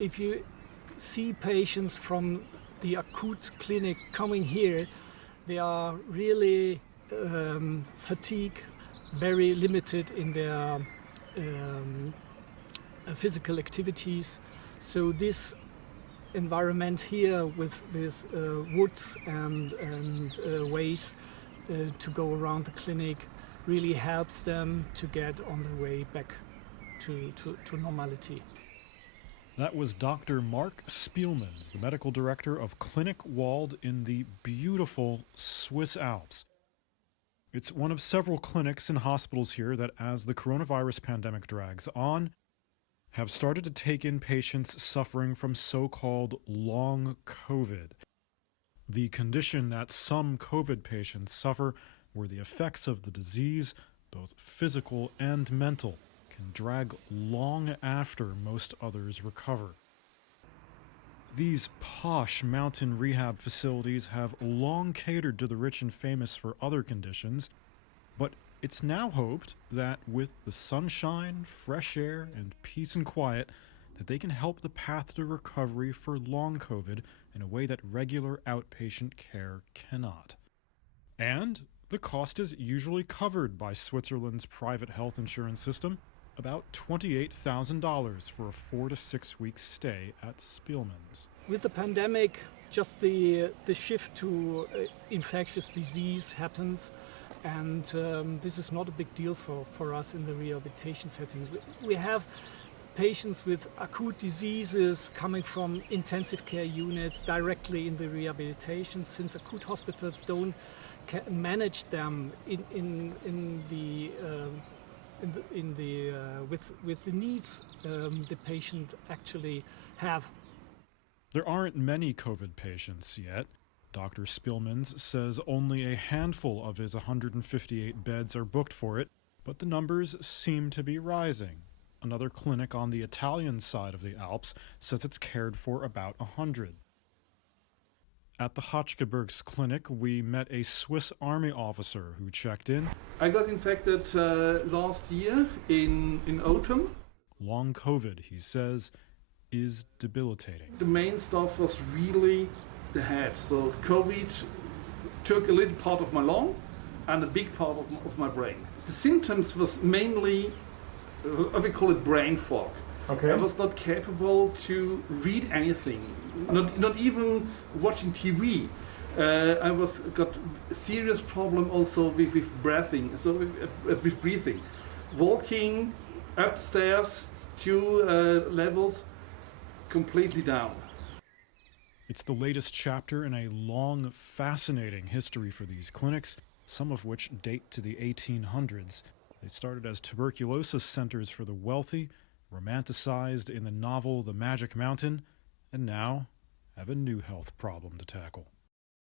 If you see patients from the acute clinic coming here, they are really fatigued, very limited in their physical activities. So this environment here with woods and ways to go around the clinic really helps them to get on their way back to normality. That was Dr. Mark Spielmans, the medical director of Clinic Wald in the beautiful Swiss Alps. It's one of several clinics and hospitals here that, as the coronavirus pandemic drags on, have started to take in patients suffering from so-called long COVID. The condition that some COVID patients suffer, where the effects of the disease, both physical and mental, can drag long after most others recover. These posh mountain rehab facilities have long catered to the rich and famous for other conditions, but it's now hoped that with the sunshine, fresh air, and peace and quiet, that they can help the path to recovery for long COVID in a way that regular outpatient care cannot. And the cost is usually covered by Switzerland's private health insurance system, about $28,000 for a 4 to 6 week stay at Spielmans. With the pandemic, just the shift to infectious disease happens, and this is not a big deal for us in the rehabilitation setting. We have patients with acute diseases coming from intensive care units directly in the rehabilitation, since acute hospitals don't manage them with the needs the patient actually have. There aren't many COVID patients yet. Dr. Spielmans says only a handful of his 158 beds are booked for it, but the numbers seem to be rising. Another clinic on the Italian side of the Alps says it's cared for about 100. At the Hochgebirgs clinic, we met a Swiss Army officer who checked in. I got infected last year in autumn. Long COVID, he says, is debilitating. The main stuff was really the head. So COVID took a little part of my lung and a big part of my brain. The symptoms was mainly, we call it brain fog. Okay. I was not capable to read anything, not even watching TV. I got a serious problem also with breathing, so with breathing. Walking upstairs 2 levels, completely down. It's the latest chapter in a long, fascinating history for these clinics, some of which date to the 1800s. They started as tuberculosis centers for the wealthy, romanticized in the novel The Magic Mountain, and now have a new health problem to tackle.